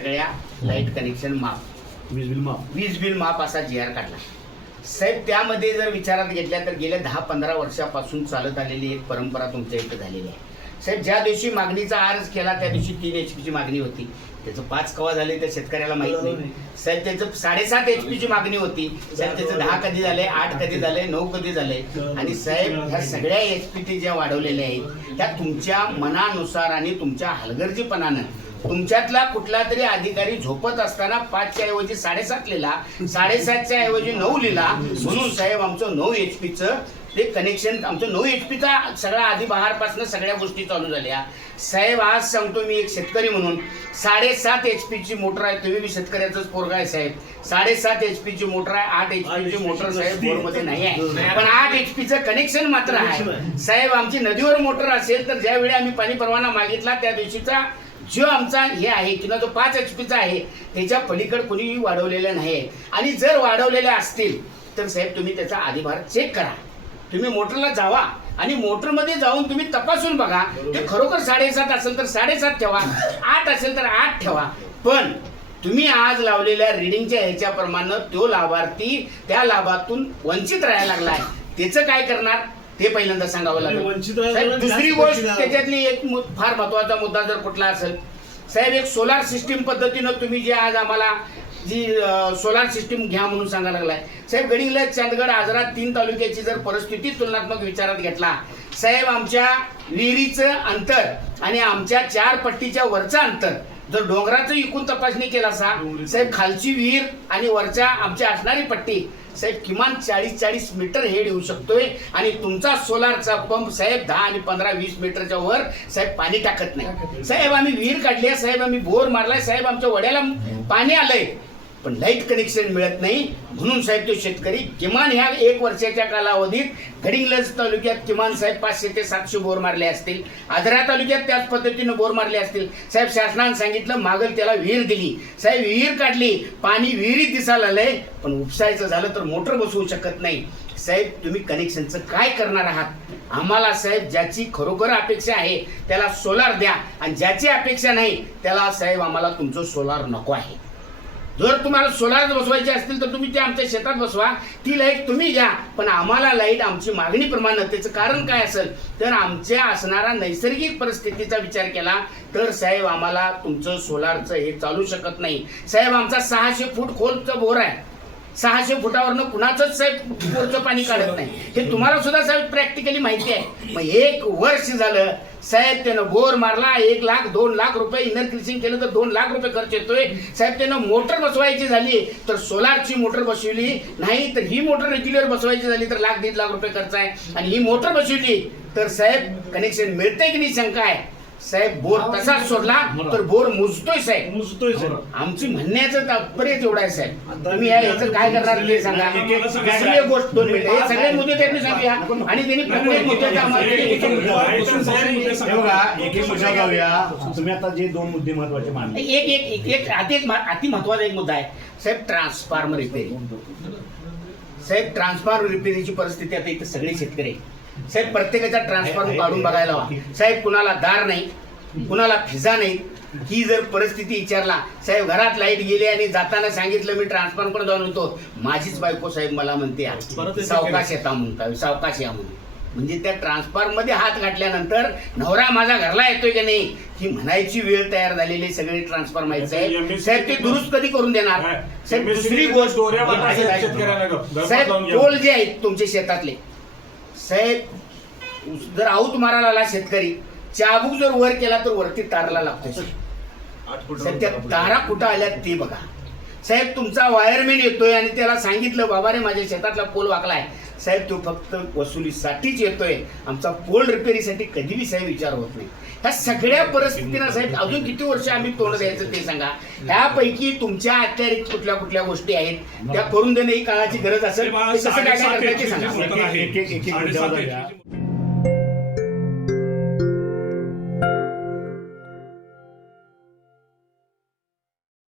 सगळ्या light connection माफ. वीज बिल माफ. वीज बिल माफ असा जी आर काढला. साहेब त्यामध्ये जर विचारात घेतल्या तर गेल्या दहा पंधरा वर्षापासून चालत आलेली एक परंपरा तुमच्या इथं झालेली आहे. साहेब ज्या दिवशी मागणीचा अर्ज केला त्या दिवशी तीन एच पीची मागणी होती. त्याचं पाच कवा झाले त्या शेतकऱ्याला माहीत नाही. साहेब त्याचं साडेसात एच पीची मागणी होती. साहेब त्याचं दहा कधी झाले आठ कधी झाले नऊ कधी झाले? आणि साहेब ह्या सगळ्या एच पी टी ज्या वाढवलेल्या आहेत त्या तुमच्या मनानुसार आणि तुमच्या हलगर्जीपणानं तुमच्यातला कुठला तरी अधिकारी झोपत असताना पाचच्या ऐवजी साडेसात लिहिला साडेसातच्या ऐवजी नऊ लिहिला म्हणून साहेब आमचं नऊ एच पीचं ते कनेक्शन आमचं नऊ एच पीचा सगळा आधी बहारपासून सगळ्या गोष्टी चालू झाल्या. साहेब आज सांगतो मी एक शेतकरी म्हणून. साडेसात एच पीची मोटर आहे तुम्ही बी शेतकऱ्याचंच पोरगा आहे साहेब. साडेसात एच पीची मोटर आहे आठ एच पीची मोटर साहेब बोरमध्ये नाही आहे. पण आठ एच पीचं कनेक्शन मात्र आहे. साहेब आमची नदीवर मोटर असेल तर ज्यावेळी आम्ही पाणी परवाना मागितला त्या दिवशीचा जो आमचा हे आहे किंवा जो पाच एच पीचा आहे त्याच्या पलीकडे कोणीही वाढवलेलं नाही आणि जर वाढवलेले असतील तर साहेब तुम्ही त्याचा अधिभार चेक करा. तुम्ही मोटरला जावा आणि मोटरमध्ये जाऊन तुम्ही तपासून बघा. ते खरोखर साडेसात असेल तर साडेसात ठेवा. आठ असेल तर आठ ठेवा. पण तुम्ही आज लावलेल्या रिडिंगच्या ह्याच्याप्रमाणे तो लाभार्थी त्या लाभातून वंचित राहायला लागलाय त्याचं काय करणार? ते पहिल्यांदा सांगावं लागेल. साहेब, दुसरी गोष्ट. त्याच्यातली एक मु- फार महत्त्वाचा मुद्दा जर कुठला असेल. साहेब एक सोलार सिस्टीम पद्धतीनं तुम्ही जे आज आम्हाला जी सोलार सिस्टीम घ्या म्हणून सांगायला लागलाय. साहेब गडिंगला चांदगड आजरा तीन तालुक्याची जर परिस्थिती तुलनात्मक विचारात घेतला साहेब आमच्या विहिरीचं अंतर आणि आमच्या चार पट्टीच्या वरचं अंतर जर डोंगराचं इकून तपासणी केला असा साहेब खालची विहीर आणि वरच्या आमच्या असणारी पट्टी साहेब किमान चाळीस चाळीस मीटर हेड येऊ शकतोय आणि तुमचा सोलारचा पंप साहेब दहा आणि पंधरा वीस मीटरच्या वर साहेब पाणी टाकत नाही. साहेब आम्ही विहीर काढली साहेब आम्ही बोर मारलाय साहेब आमच्या वड्याला पाणी आलंय. पण लाइट कनेक्शन मिळत नाही. म्हणून साहेब तो शेतकरी किमान ह्या एक वर्षाच्या कालावधीत घडिंगलज तालुक्यात किमान साहेब पाचशे ते सातशे बोर मारले असतील. आजरा तालुक्यात त्याच पद्धतीनं बोर मारले असतील. साहेब शासनानं सांगितलं मागल त्याला विहीर दिली. साहेब विहीर काढली. पाणी विहिरीत दिसायला आलंय पण उपसायचं झालं तर मोटर बसवू शकत नाही. साहेब तुम्ही कनेक्शनचं काय करणार आहात? आम्हाला साहेब ज्याची खरोखर अपेक्षा आहे त्याला सोलार द्या. आणि ज्याची अपेक्षा नाही त्याला साहेब आम्हाला तुमचं सोलार नको आहे. जर तुम्हाला सोलार बसवायचे असतील तर तुम्ही ते आमच्या शेतात बसवा. ती लाइट तुम्ही घ्या. पण आम्हाला लाइट आमची मागणीप्रमाणे त्याचं कारण काय असेल? तर आमच्या असणारा नैसर्गिक परिस्थितीचा विचार केला तर साहेब आम्हाला तुमचं सोलारचं हे चालू शकत नाही. साहेब आमचा सहाशे फूट खोलचा बोर आहे. सहाशे फुटावरनं कुणाचंच साहेब पुरचं पाणी काढत नाही. हे तुम्हाला सुद्धा साहेब प्रॅक्टिकली माहिती आहे. मग एक वर्ष झालं साहेब त्यानं बोर मारला एक लाख दोन लाख रुपये इनर क्रिसिंग केलं तर दोन लाख रुपये खर्च येतोय. साहेब त्यानं मोटर बसवायची झाली तर सोलारची मोटर बसवली नाही तर ही मोटर रेग्युलर बसवायची झाली तर लाख दीड लाख रुपये खर्च आहे. आणि ही मोटर बसवली तर साहेब कनेक्शन मिळतंय की नाही शंका आहे? साहेब बोर तसाच सोडला तर बोर मुजतोय साहेब. मुजतोय सर आमची म्हणण्याचं तात्पर्य एवढं आहे साहेब. तुम्ही या ह्याचं काय करणार ते सांगा. एक गोष्ट दोन मिनिटं हे सगळे मुद्दे त्यांनी सांगूया. आणि त्यांनी प्रत्येक मुद्द्याचा आम्हाला हे बघा एक एक मुद्दा जाऊया तुम्ही आता जे दोन मुद्दे महत्त्वाचे मांडले. एक एक एक एक अति अति महत्त्वाचा एक मुद्दा आहे. साहेब ट्रान्सफॉर्मर रिपेअरिंग साहेब ट्रान्सफॉर्मर रिपेअरिंगची परिस्थिती आता इथं सगळे शेतकरी आहे. साहेब प्रत्येकाचा ट्रान्सफॉर्मर काढून बघायला हवा. साहेब कुणाला दार नाही कुणाला फिजा नाही ही जर परिस्थिती विचारला साहेब घरात लाइट गेली आणि जाताना सांगितलं मी ट्रान्सफॉर्मर जाऊन होतो माझीच बायको साहेब मला म्हणते "आ, सावकाश येता म्हणता सावकाश या म्हणून. म्हणजे त्या ट्रान्सफॉर्ममध्ये हात घातल्यानंतर नवरा माझा घरला येतोय की नाही ही म्हणायची वेळ तयार झालेली सगळे ट्रान्सफॉर्म माहिती आहे साहेब ते दुरुस्त कधी करून देणार? साहेब दुसरी गोष्ट साहेब टोल जे आहेत तुमचे शेतातले साहेब जर आऊत मारायला आला शेतकरी चाबूक जर वर केला तर वरती तारला लागतो साहेब त्या तारा कुठं आल्या ते बघा. साहेब तुमचा वायरमॅन येतोय आणि त्याला सांगितलं बाबा रे माझ्या शेतातला पोल वाकलाय. साहेब तो फक्त वसुलीसाठीच येतोय. आमचा पोल रिपेअरीसाठी कधी बी साहेब विचार होत नाही. ह्या सगळ्या परिस्थितीनं साहेब अजून किती वर्ष आम्ही तोंड द्यायचं ते सांगा ह्यापैकी तुमच्या अत्यारित कुठल्या कुठल्या गोष्टी आहेत त्या करून देणं ही काळाची गरज असेल ते सांगा